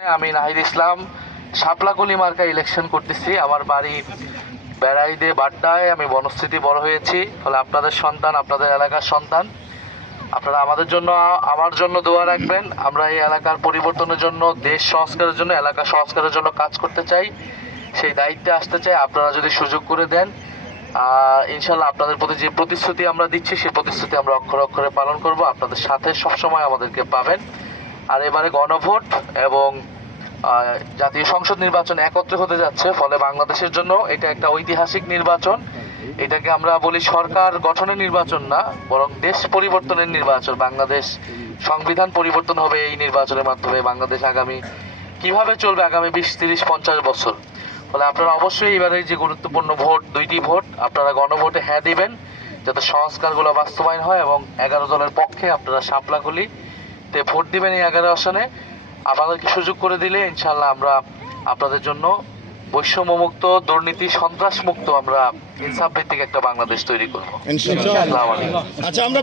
আমি নাহিদ ইসলাম শাপলাকলি মার্কা ইলেকশন করতেছি। আমার বাড়ি বেড়াইদে বাড্ডায়। আমি বনস্থিতি বড় হয়েছি। ফলে আপনাদের সন্তান, আপনাদের এলাকার সন্তান, আপনারা আমাদের জন্য, আমার জন্য দোয়া রাখবেন। আমরা এই এলাকার পরিবর্তনের জন্য, দেশ সংস্কারের জন্য, এলাকা সংস্কারের জন্য কাজ করতে চাই। সেই দায়িত্বে আসতে চাই। আপনারা যদি সুযোগ করে দেন, ইনশাল্লাহ আপনাদের প্রতি যে প্রতিশ্রুতি আমরা দিচ্ছি সেই প্রতিশ্রুতি আমরা অক্ষরে অক্ষরে পালন করব। আপনাদের সাথে সবসময় আমাদেরকে পাবেন। আর এবারে গণভোট এবং জাতীয় সংসদ নির্বাচন একত্রে হতে যাচ্ছে। ফলে বাংলাদেশের জন্য এটা একটা ঐতিহাসিক নির্বাচন। এটাকে আমরা বলি সরকার গঠনের নির্বাচন না, বরং দেশ পরিবর্তনের নির্বাচন। বাংলাদেশ সংবিধান পরিবর্তন হবে এই নির্বাচনের মাধ্যমে। বাংলাদেশ আগামী কিভাবে চলবে আগামী 20, 30, 50 বছর। ফলে আপনারা অবশ্যই এবারে যে গুরুত্বপূর্ণ ভোট, 2টি ভোট, আপনারা গণভোটে হ্যাঁ দিবেন যাতে সংস্কারগুলো বাস্তবায়ন হয়। এবং 11 দলের পক্ষে আপনারা শাপলাকলিতে ভোট দিবেন। এই 11 আসনে আমাদেরকে সুযোগ করে দিলে ইনশাল্লাহ আমরা আপনাদের জন্য বৈষম্যমুক্ত, দুর্নীতি, সন্ত্রাস মুক্ত আমরা ইনসাফ ভিত্তিক একটা বাংলাদেশ তৈরি করবো। ইনশাআল্লাহ। আসসালামু আলাইকুম। আচ্ছা, আমরা